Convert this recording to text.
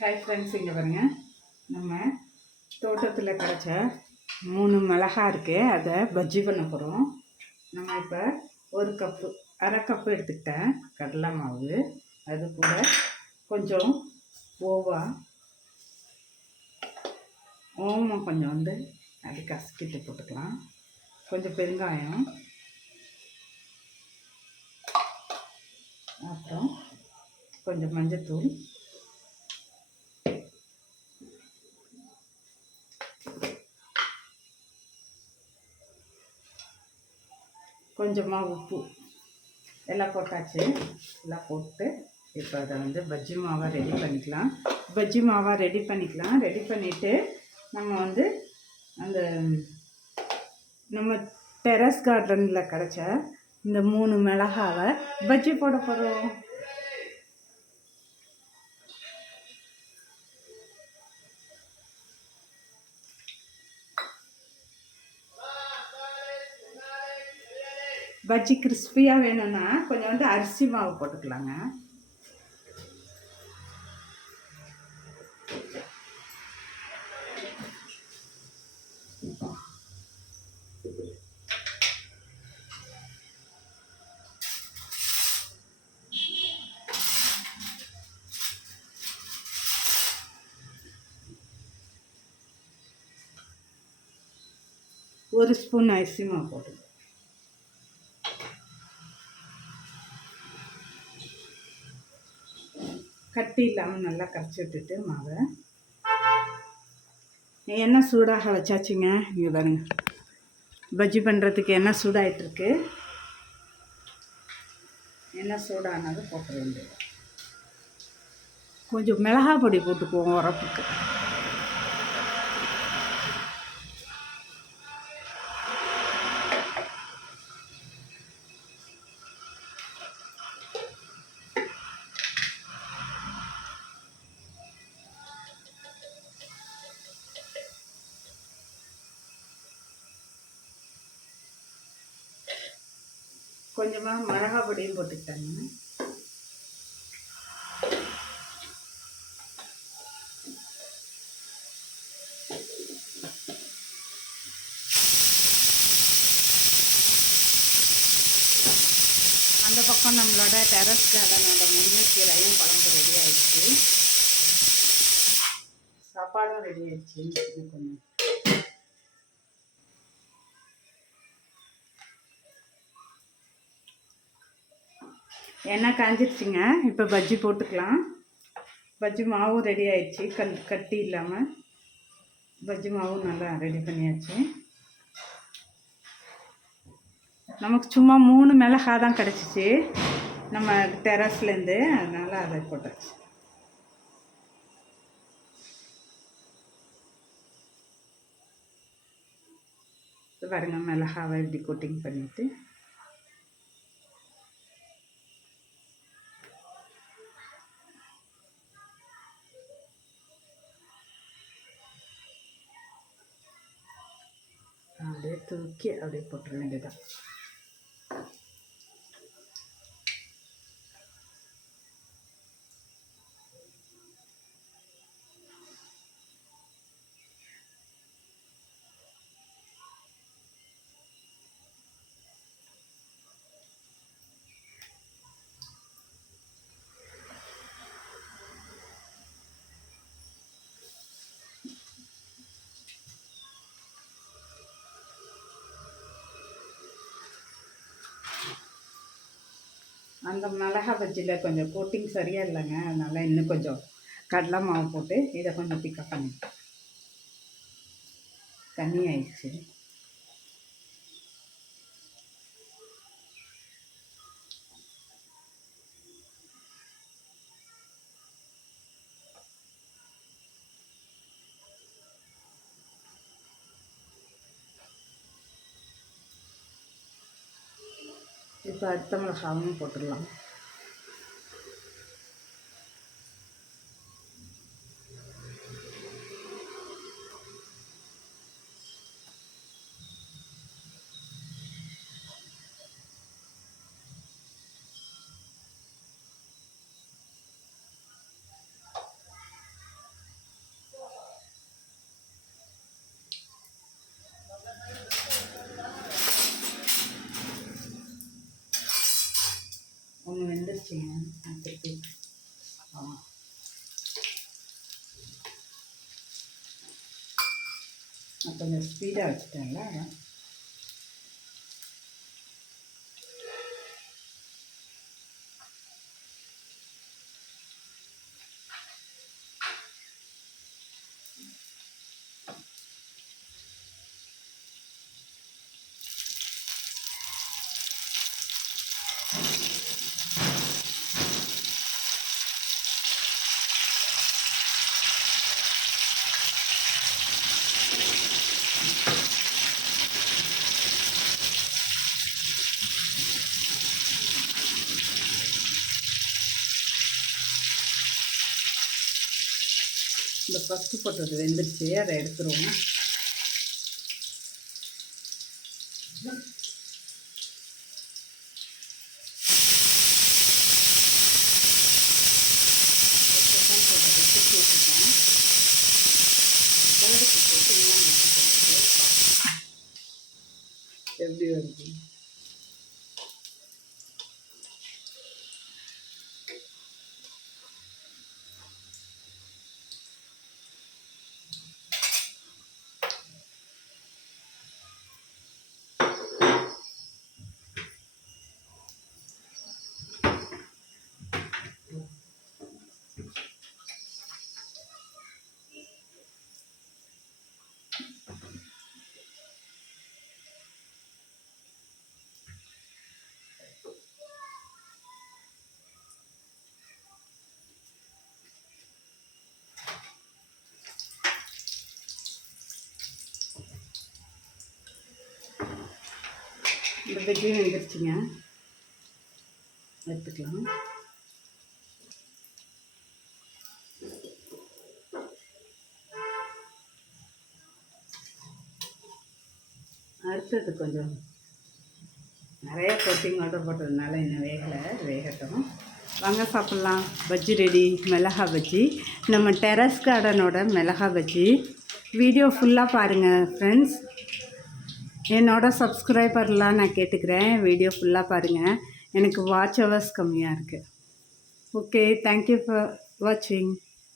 Hi friends இங்கே பாருங்க. நம்ம தோட்டத்தில் கிடச்ச மூணு மிளகா இருக்குது அதை பஜ்ஜி பண்ண போகிறோம் நம்ம இப்போ ஒரு கப்பு அரை கப்பு எடுத்துக்கிட்டேன் கடலை மாவு. அது கூட கொஞ்சம் ஓவா ஓமம் கொஞ்சம் வந்து அது கசக்கிட்டு போட்டுக்கலாம். கொஞ்சம் பெருங்காயம். அப்புறம் கொஞ்சம் மஞ்சத்தூள். கொஞ்சமாக உப்பு எல்லாம் போட்டாச்சு. எல்லாம் போட்டு இப்போ அதை வந்து பஜ்ஜி மாவாக ரெடி பண்ணிக்கலாம். பஜ்ஜி மாவாக ரெடி பண்ணிக்கலாம். ரெடி பண்ணிவிட்டு நம்ம வந்து அந்த நம்ம டெரஸ் கார்டனில் கிடச்ச இந்த மூணு மிளகாவை பஜ்ஜி போட போகிறோம் பஜ்ஜி கிறிஸ்பியாக வேணும்னா கொஞ்சம் வந்து அரிசி மாவு போட்டுக்கலாங்க. ஒரு ஸ்பூன் அரிசி மாவு போட்டுக்கலாம் கட்டி இல்லாமல் நல்லா கரைச்சி விட்டுட்டு மாவை. எண்ணெய் சூடாக வச்சாச்சுங்க? இங்கே பாருங்க. பஜ்ஜி பண்ணுறதுக்கு எண்ணெய் சூடாயிட்டிருக்கு? எண்ணெய் சூடானது போட்ட வேண்டியது கொஞ்சம் மிளகா பொடி போட்டுக்குவோம் உரப்புக்கு. கொஞ்சமாக மிளகா பொடியும் போட்டுக்கிட்டாங்க. அந்த பக்கம் நம்மளோட டெரஸ் கார்டனோட முருங்கைக்கீரையும் குழம்பு ரெடி ஆயிடுச்சு. சாப்பாடும் ரெடி ஆயிடுச்சு கொஞ்சம் எண்ணெய் காஞ்சிருச்சுங்க. இப்போ பஜ்ஜி போட்டுக்கலாம். பஜ்ஜி மாவும் ரெடி ஆயிடுச்சு. கல் கட்டி இல்லாமல் பஜ்ஜி மாவும் நல்லா ரெடி பண்ணியாச்சு. நமக்கு சும்மா மூணு மிளகா தான் கிடச்சிச்சு. நம்ம டெரஸ்லேருந்து அதனால் அதை போட்டாச்சு. இது பாருங்க மிளகாவை இப்படி கோட்டிங் பண்ணிவிட்டு തൂക്കി അവിടെ പൊട്ടുന്നുണ്ട് ഇതാ அந்த மிளகா பஜ்ஜியில் கொஞ்சம் கோட்டிங் சரியாக இல்லைங்க. அதனால் இன்னும் கொஞ்சம் கடலை மாவு போட்டு இதை கொஞ்சம் பிக்கப் பண்ணி தண்ணி ஆயிடுச்சு. இப்போ அடுத்த மிளகாவும் போட்டுடலாம். கொஞ்சம் ஸ்பீடாக வச்சுட்டேன்ல? ஃபஸ்ட்டு போட்டது வெந்துருச்சு அதை எடுத்துருவோம். எப்படி வருது? இந்த வெஜ்ஜும் வெந்துருச்சுங்க எடுத்துக்கலாம். அடுத்தது கொஞ்சம். நிறைய கோட்டிங் ஆர்டர் போட்டதுனால இன்னும் வேகலை வேகட்டும். வாங்க சாப்பிட்லாம். பஜ்ஜி ரெடி மிளகா பஜ்ஜி. நம்ம டெரஸ் கார்டனோட மிளகா பஜ்ஜி. வீடியோ ஃபுல்லாக பாருங்கள் ஃப்ரெண்ட்ஸ் என்னோட சப்ஸ்கிரைபர்லாம் நான் கேட்டுக்கிறேன். வீடியோ ஃபுல்லாக பாருங்கள் எனக்கு வாட்ச் ஹவர்ஸ் கம்மியாக இருக்குது ஓகே தேங்க்யூ ஃபார் வாட்சிங்